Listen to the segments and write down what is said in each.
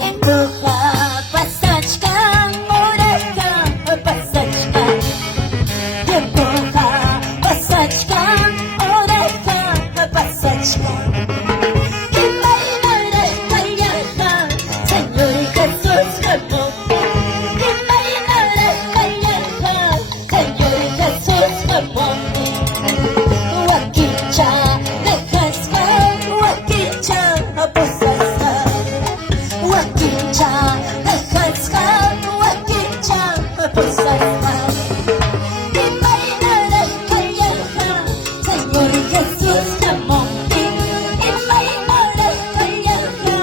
Empuja, pasachka, oreja, pasachka. Empuja, pasachka, oreja, pasachka. Y bailaré calleja, Señor Jesús jamón. Y bailaré calleja, Señor Jesús jamón. Wakicha, dejasca, wakicha, apusasca. Wakicha, dejasca, wakicha, apusasca. Y bailaré calleja, Señor Jesús jamón. Y bailaré calleja,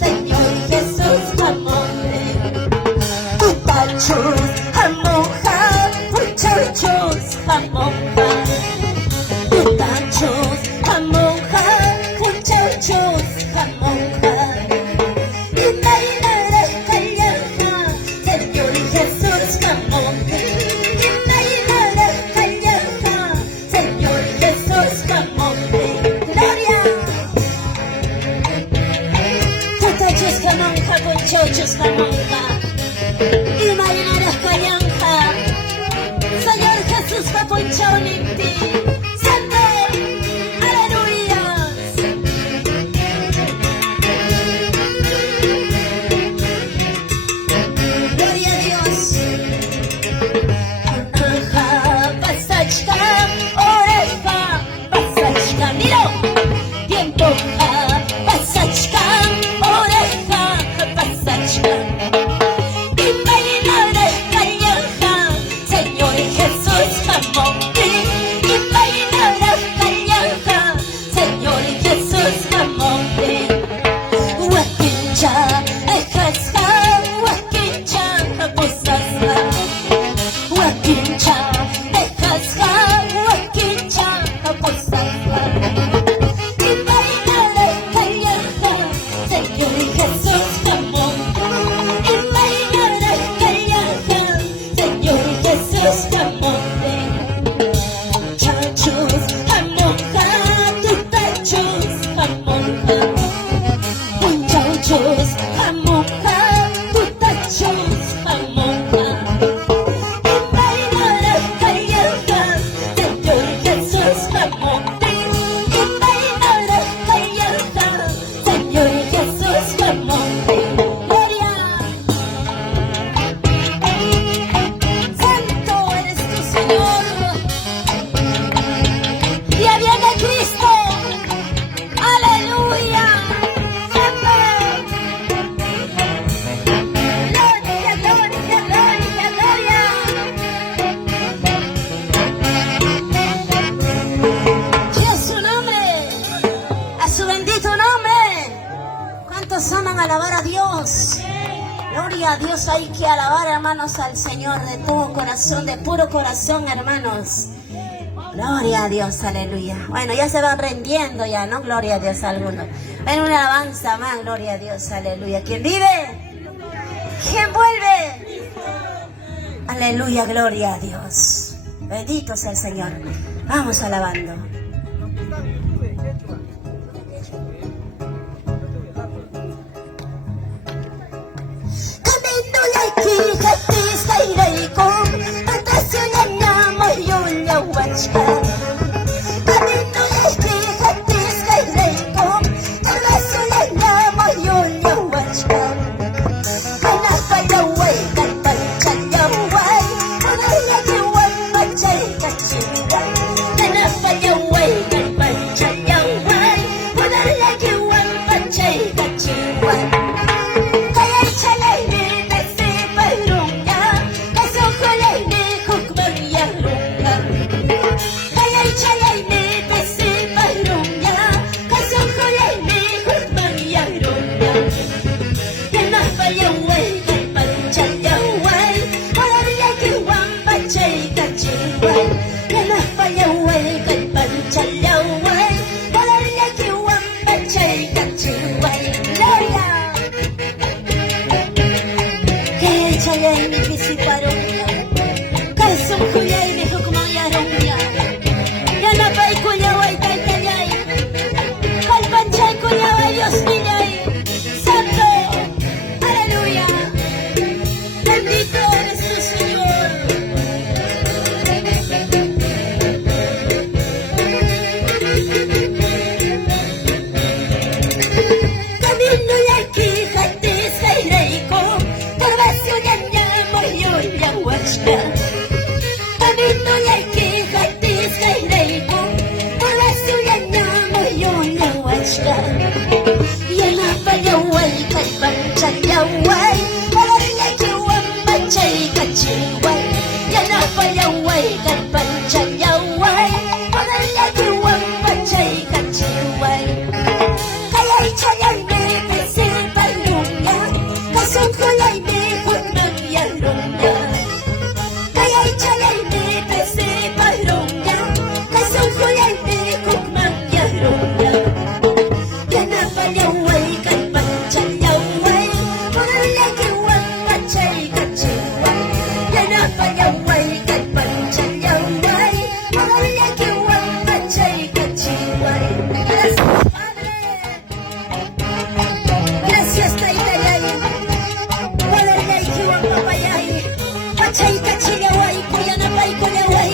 Señor Jesús jamón. Putachos, jamoja, muchachos, jamoja. Putachos, jamoja, muchachos, jamoja. Y bailaré calleja, Señor Jesús jamón. Y bailaré calleja, Señor Jesús jamón. Gloria. Putachos, jamoja, muchachos, jamoja. Y bailaré calleja, Señor Jesús papuchón en ti. Aman alabar a Dios. Gloria a Dios, hay que alabar, hermanos, al Señor de todo corazón, de puro corazón, hermanos. Gloria a Dios, aleluya. Bueno, ya se van rendiendo ya, ¿no? Gloria a Dios algunos. Ven una alabanza más, gloria a Dios, aleluya. ¿Quién vive? ¿Quién vuelve? Aleluya, gloria a Dios. Bendito sea el Señor. Vamos alabando. Yahweh, Hallelujah, Kiwamba Chai Kachiway, Yanapa Yahweh, Kalpancha Yahweh, Hallelujah, Kiwamba Chai Kachiway. Kaya Chayay me Pesipa Lunya, Kasukuyay me Kunagya Lunya. Kaya Chayay me Pesipa Lunya, Kasukuyay me Kunagya Lunya. Yanapa Yahweh, Kalpancha Yahweh, Hallelujah, Kiwamba Chai Kachiway, Yanapa Yahweh, Kalpancha Yahweh, Hallelujah, Kiwamba Chai Kachiway. Gracias, Taitayay. Hallelujah, Kiwamba Payay. Pachay Kachiyaway, Kuyanapay Kuyaway.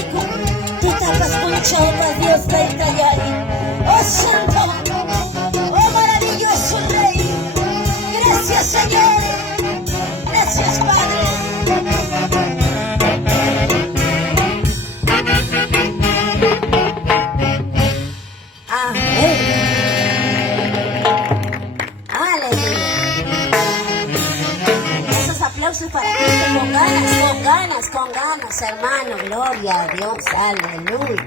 Tú tapas con chapa, Dios Taitayay. Oh Santo, oh maravilloso Rey. Gracias, Señor. Gracias, Padre. Amén. Aleluya. Esos aplausos para Cristo con ganas, hermano. Gloria a Dios, aleluya.